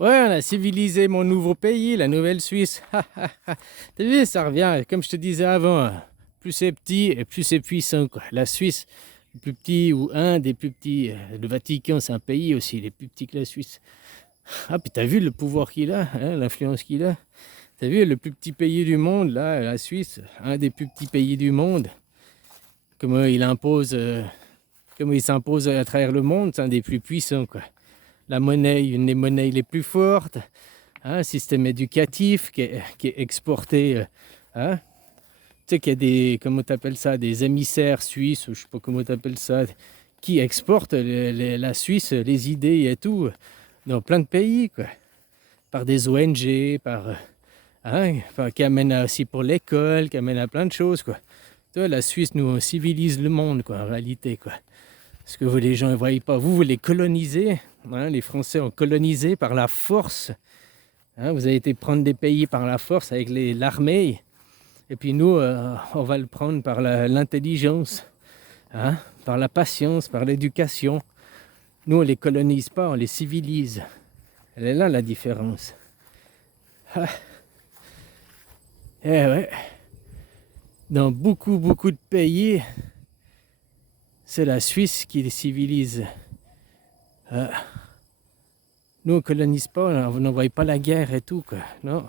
Ouais, on a civilisé mon nouveau pays, la nouvelle Suisse. T'as vu, ça revient, comme je te disais avant, plus c'est petit et plus c'est puissant, quoi. La Suisse, le plus petit ou un des plus petits, le Vatican, c'est un pays aussi, il est plus petit que la Suisse. Ah, puis t'as vu le pouvoir qu'il a, hein, l'influence qu'il a. T'as vu le plus petit pays du monde, là, la Suisse, un des plus petits pays du monde. Comment il impose, comment il s'impose à travers le monde, c'est un des plus puissants, quoi. La monnaie, une des monnaies les plus fortes. Un système éducatif qui est exporté. Hein? Tu sais qu'il y a des, comment tu appelles ça, des émissaires suisses, ou je sais pas comment tu appelles ça, qui exportent la Suisse, les idées et tout, dans plein de pays, quoi. Par des ONG, qui amènent aussi pour l'école, qui amènent à plein de choses, quoi. Tu vois, la Suisse nous civilise le monde, quoi, en réalité, quoi. Parce que vous, les gens ne voient pas. Vous les colonisez, hein, les Français ont colonisé par la force. Hein, vous avez été prendre des pays par la force avec l'armée. Et puis nous, on va le prendre par l'intelligence, hein, par la patience, par l'éducation. Nous, on ne les colonise pas, on les civilise. Elle est là la différence. Ah. Eh ouais. Dans beaucoup, beaucoup de pays, c'est la Suisse qui les civilise. Nous, on ne colonise pas, on n'envoie pas la guerre et tout, quoi. Non.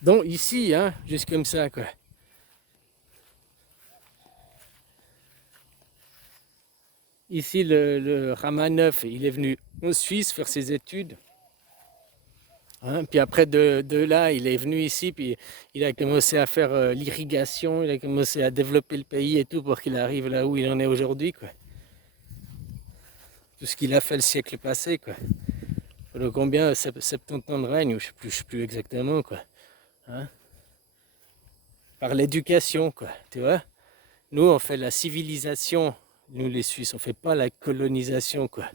Donc ici, hein, juste comme ça, quoi. Ici, le Ramanov, il est venu en Suisse faire ses études. Hein, puis après, de là, il est venu ici, puis il a commencé à faire l'irrigation, il a commencé à développer le pays et tout pour qu'il arrive là où il en est aujourd'hui, quoi. Tout ce qu'il a fait le siècle passé, quoi. Pendant combien 70 ans de règne, je sais plus exactement, quoi. Hein? Par l'éducation, quoi, tu vois. Nous, on fait la civilisation, nous les Suisses, on fait pas la colonisation, quoi.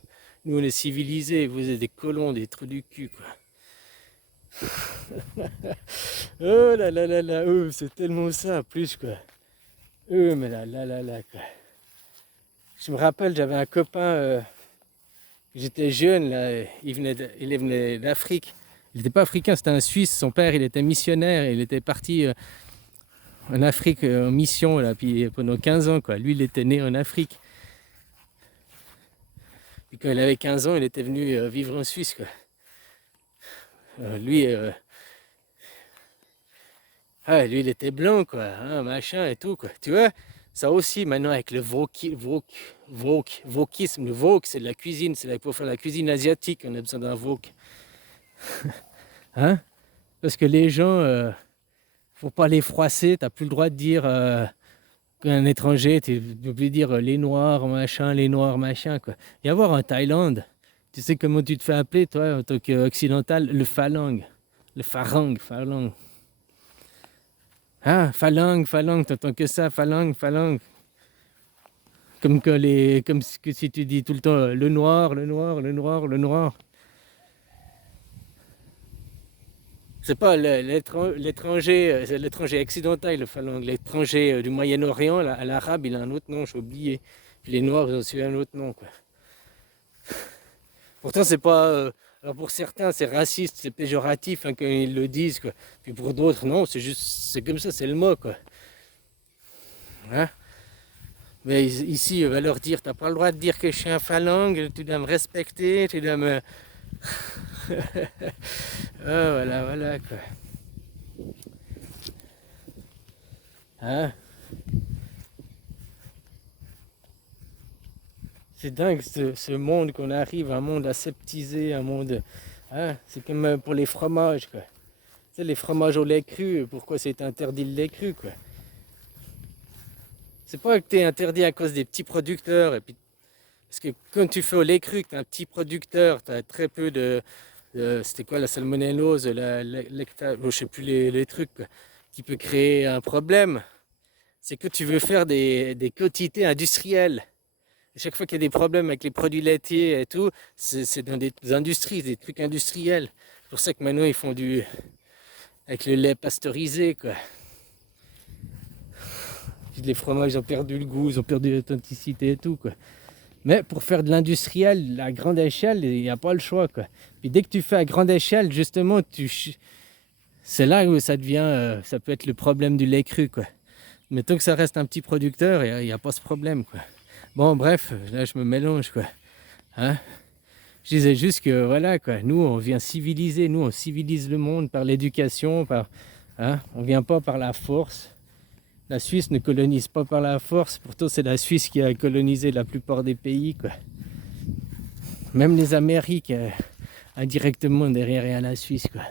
Nous, on est civilisés, vous êtes des colons, des trous du cul, quoi. Oh là là là là, oh, c'est tellement ça, en plus, quoi. Oh, mais là là là là, quoi. Je me rappelle, j'avais un copain, j'étais jeune, là, il venait d'Afrique. Il n'était pas africain, c'était un Suisse. Son père, il était missionnaire, il était parti en Afrique en mission, là, puis pendant 15 ans, quoi. Lui, il était né en Afrique. Puis quand il avait 15 ans, il était venu vivre en Suisse, quoi. Lui, lui, il était blanc, quoi, hein, machin et tout, quoi. Tu vois, ça aussi, maintenant, avec le wokisme, le wok, c'est de la cuisine, pour faire la cuisine asiatique, on a besoin d'un wok. Hein? Parce que les gens, faut pas les froisser, t'as plus le droit de dire qu'un étranger, tu peux plus dire les noirs, machin, quoi. Y avoir en Thaïlande, tu sais comment tu te fais appeler, toi, en tant qu'occidental, le phalang, le phalang. Ah, phalang, t'entends que ça, phalang. Comme si tu dis tout le temps le noir, le noir, le noir, le noir. C'est pas l'étranger, c'est l'étranger occidental, le phalang. L'étranger du Moyen-Orient, l'arabe, il a un autre nom, j'ai oublié. Puis les noirs, ils ont aussi un autre nom, quoi. Pourtant, c'est pas. Alors pour certains, c'est raciste, c'est péjoratif hein, quand ils le disent, quoi. Puis pour d'autres, non, c'est juste. C'est comme ça, c'est le mot, quoi. Hein? Mais ici, on va leur dire, t'as pas le droit de dire que je suis un phalangue, tu dois me respecter, tu dois me... Ah, voilà, voilà, quoi. Hein? C'est dingue, ce monde qu'on arrive, un monde aseptisé, un monde... Hein? C'est comme pour les fromages, quoi. Tu sais, les fromages au lait cru, pourquoi c'est interdit le lait cru, quoi. C'est pas que t'es interdit à cause des petits producteurs, et puis... Parce que quand tu fais au lait cru, que t'es un petit producteur, t'as très peu c'était quoi la salmonellose, je sais plus les trucs, quoi, qui peut créer un problème. C'est que tu veux faire des quantités industrielles. À chaque fois qu'il y a des problèmes avec les produits laitiers et tout, c'est dans des industries, des trucs industriels. C'est pour ça que maintenant ils font avec le lait pasteurisé, quoi. Puis les fromages ils ont perdu le goût, ils ont perdu l'authenticité et tout, quoi. Mais pour faire de l'industriel à grande échelle, il n'y a pas le choix, quoi. Puis dès que tu fais à grande échelle, justement, c'est là où ça devient, ça peut être le problème du lait cru, quoi. Mais tant que ça reste un petit producteur, il n'y a pas ce problème, quoi. Bon, bref, là je me mélange, quoi. Hein? Je disais juste que voilà, quoi. Nous, on vient civiliser, nous, on civilise le monde par l'éducation, hein? On vient pas par la force. La Suisse ne colonise pas par la force, pourtant c'est la Suisse qui a colonisé la plupart des pays, quoi. Même les Amériques, indirectement derrière la Suisse, quoi.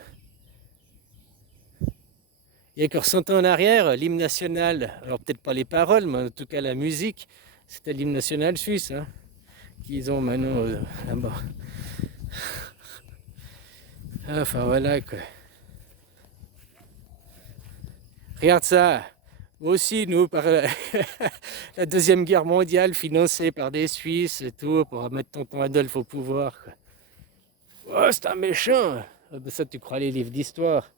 Il y a encore 100 ans en arrière, l'hymne national, alors peut-être pas les paroles, mais en tout cas la musique, c'était l'hymne national suisse, hein, qu'ils ont maintenant là-bas. Enfin voilà, quoi. Regarde ça. Aussi, nous, par la Deuxième Guerre mondiale, financée par des Suisses et tout, pour mettre tonton Adolphe au pouvoir, quoi. Oh, c'est un méchant. Ah ben ça, tu crois les livres d'histoire.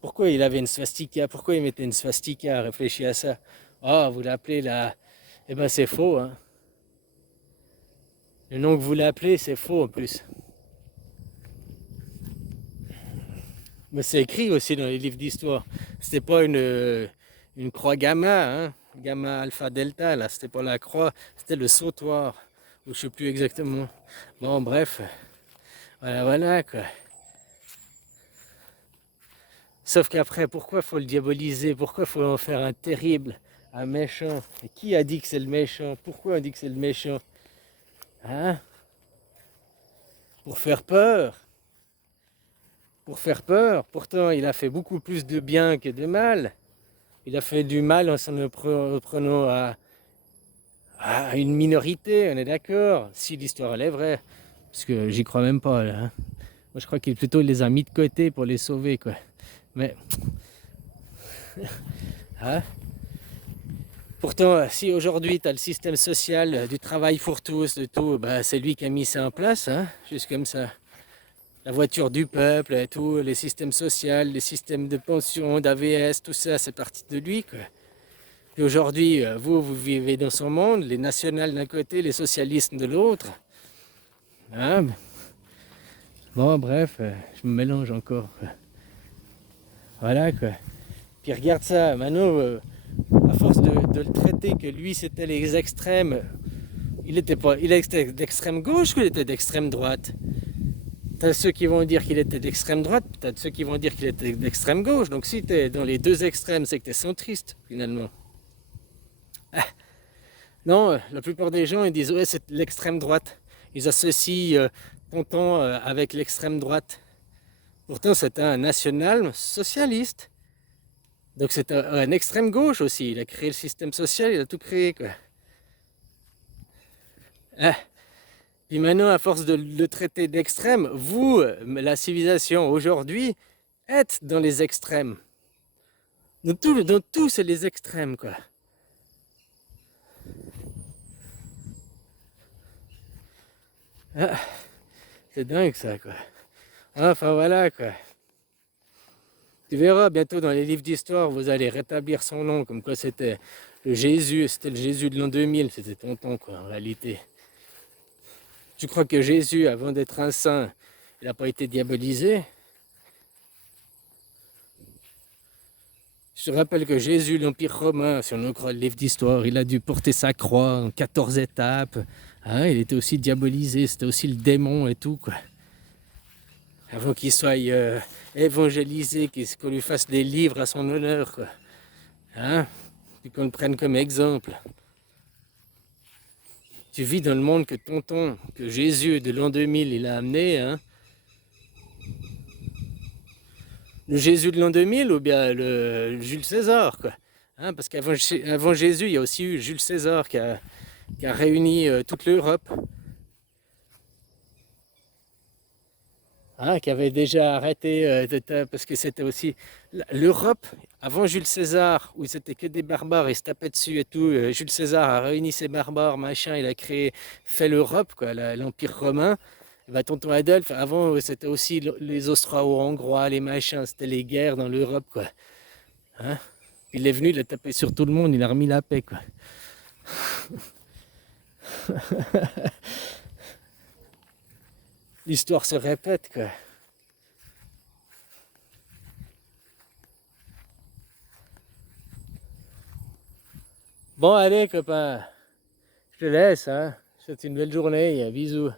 Pourquoi il avait une swastika? Pourquoi il mettait une swastika? Réfléchis à ça. Oh, vous l'appelez la... Eh ben, c'est faux, hein. Le nom que vous l'appelez, c'est faux en plus. Mais c'est écrit aussi dans les livres d'histoire. C'était pas une croix gamma, hein. Gamma alpha delta, là. C'était pas la croix, c'était le sautoir. Ou je sais plus exactement. Bon, bref. Voilà, voilà, quoi. Sauf qu'après, pourquoi faut le diaboliser? Pourquoi faut en faire un terrible, un méchant? Et qui a dit que c'est le méchant? Pourquoi on dit que c'est le méchant? Hein? Pour faire peur. Pour faire peur. Pourtant, il a fait beaucoup plus de bien que de mal. Il a fait du mal en s'en prenant à une minorité, on est d'accord. Si l'histoire elle est vraie. Parce que j'y crois même pas, là. Hein. Moi, je crois qu'il plutôt les a mis de côté pour les sauver, quoi. Mais... hein? Pourtant, si aujourd'hui tu as le système social du travail pour tous, de tout, bah, c'est lui qui a mis ça en place, hein, juste comme ça. La voiture du peuple et tout, les systèmes sociaux, les systèmes de pension, d'AVS, tout ça, c'est parti de lui, quoi. Et aujourd'hui, vous vivez dans son monde, les nationales d'un côté, les socialistes de l'autre. Hein? Bon, bref, je me mélange encore, quoi. Voilà, quoi. Puis regarde ça, Mano, à force de le traiter que lui c'était les extrêmes, il était d'extrême gauche ou il était d'extrême droite? T'as ceux qui vont dire qu'il était d'extrême droite, t'as ceux qui vont dire qu'il était d'extrême gauche. Donc si t'es dans les deux extrêmes, c'est que t'es centriste, finalement. Ah, non, la plupart des gens ils disent ouais c'est l'extrême droite. Ils associent Tonton avec l'extrême droite. Pourtant c'était un national socialiste. Donc c'est un extrême gauche aussi. Il a créé le système social, il a tout créé, quoi. Ah. Puis maintenant, à force de le traiter d'extrême, vous, la civilisation aujourd'hui, êtes dans les extrêmes. Dans tout c'est les extrêmes, quoi. Ah, c'est dingue ça, quoi. Enfin voilà, quoi. Tu verras bientôt dans les livres d'histoire, vous allez rétablir son nom, comme quoi c'était le Jésus de l'an 2000, c'était Tonton, quoi, en réalité. Tu crois que Jésus, avant d'être un saint, il n'a pas été diabolisé? Je te rappelle que Jésus, l'Empire romain, si on croit le livre d'histoire, il a dû porter sa croix en 14 étapes. Hein, il était aussi diabolisé, c'était aussi le démon et tout, quoi. Avant qu'il soit évangélisé, qu'on lui fasse des livres à son honneur, quoi. Hein, puis qu'on le prenne comme exemple. Tu vis dans le monde que Tonton, que Jésus de l'an 2000, il a amené, hein. Le Jésus de l'an 2000 ou bien le Jules César, quoi. Hein, parce qu'avant Jésus, il y a aussi eu Jules César qui a réuni toute l'Europe. Hein, qui avait déjà arrêté parce que c'était aussi l'Europe avant Jules César où c'était que des barbares, ils se tapaient dessus et tout. Jules César a réuni ces barbares, machin, il a fait l'Europe, quoi, l'Empire romain. Et bah, tonton Adolphe, avant c'était aussi les Austro-Hongrois, les machins, c'était les guerres dans l'Europe, quoi. Hein, il est venu, il a tapé sur tout le monde, il a remis la paix, quoi. L'histoire se répète, quoi. Bon, allez, copain. Je te laisse, hein. Je te souhaite une belle journée. Bisous.